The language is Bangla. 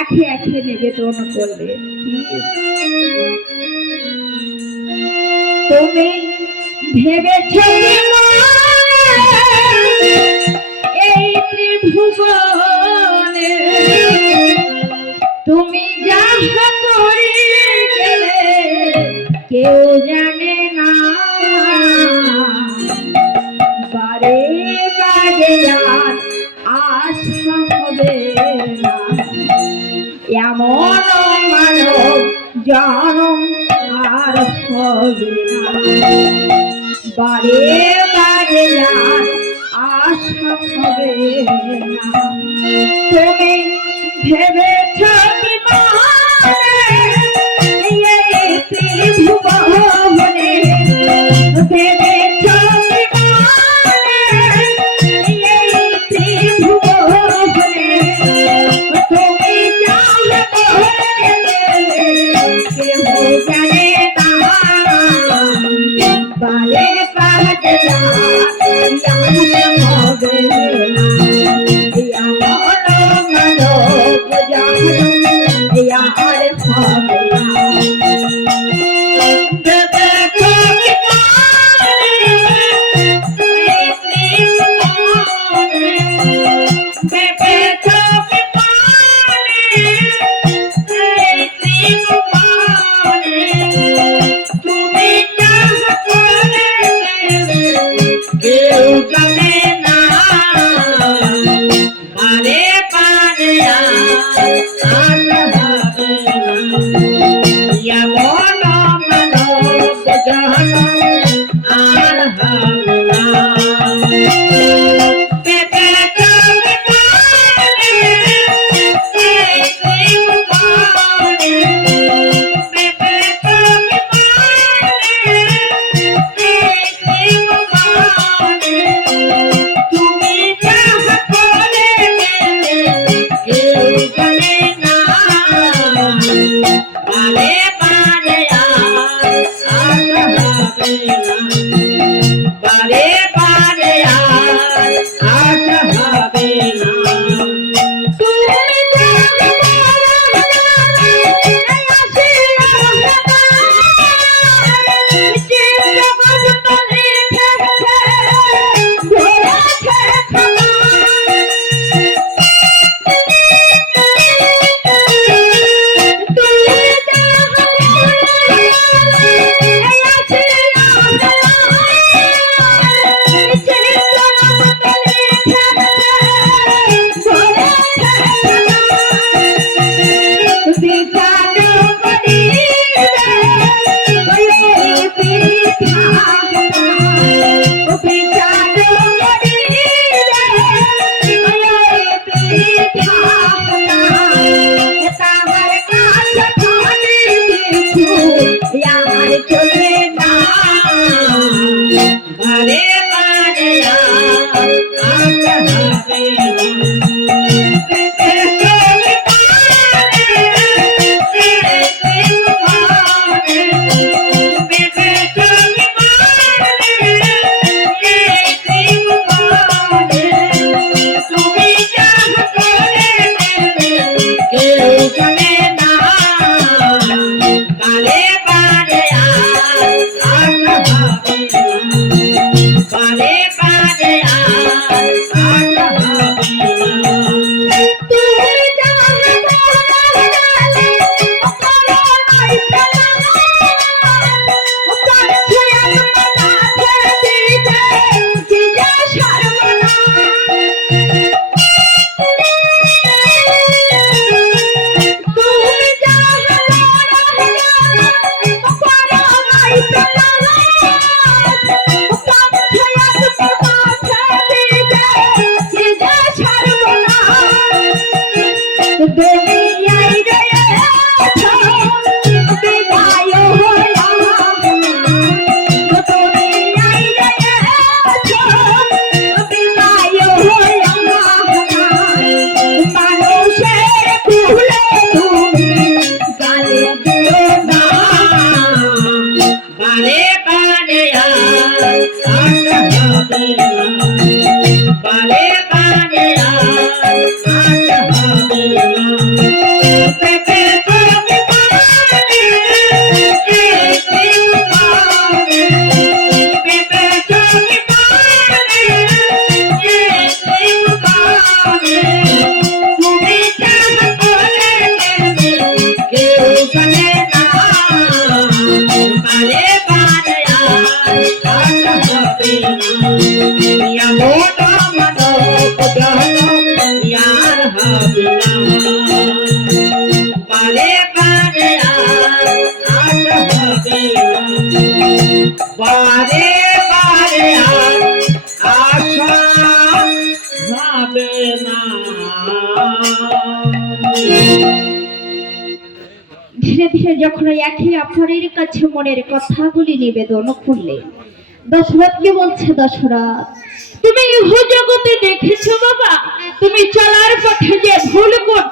একে একে নিবেদন করবে। তুমি ভেবেছো এই ত্রিভুবনে তুমি যাহা করে গেলে কেউ জানে না, বারে বারে আর আশা হবে না, এমন মানব জনম আর হবে না, বারে বারে আর আশা হবে না। তুমি ভেবেছ কি এই ত্রিভুবনে, ভেবেছ কি এই ত্রিভুবনে তুমি জানো কেউ জানে না, বারে বারে হবে না, यार भावना पाले पाले বারে বারে আস হবে বারে বারে আশা হবে না। ধীরে ধীরে যখন ওই একে অপরের কাছে মনের কথাগুলি নিবেদন করলেন, দশরথকে বলছে, দশরথ তুমি ইহ জগতে দেখেছো বাবা, তুমি চলার পথে যে ভুল করতে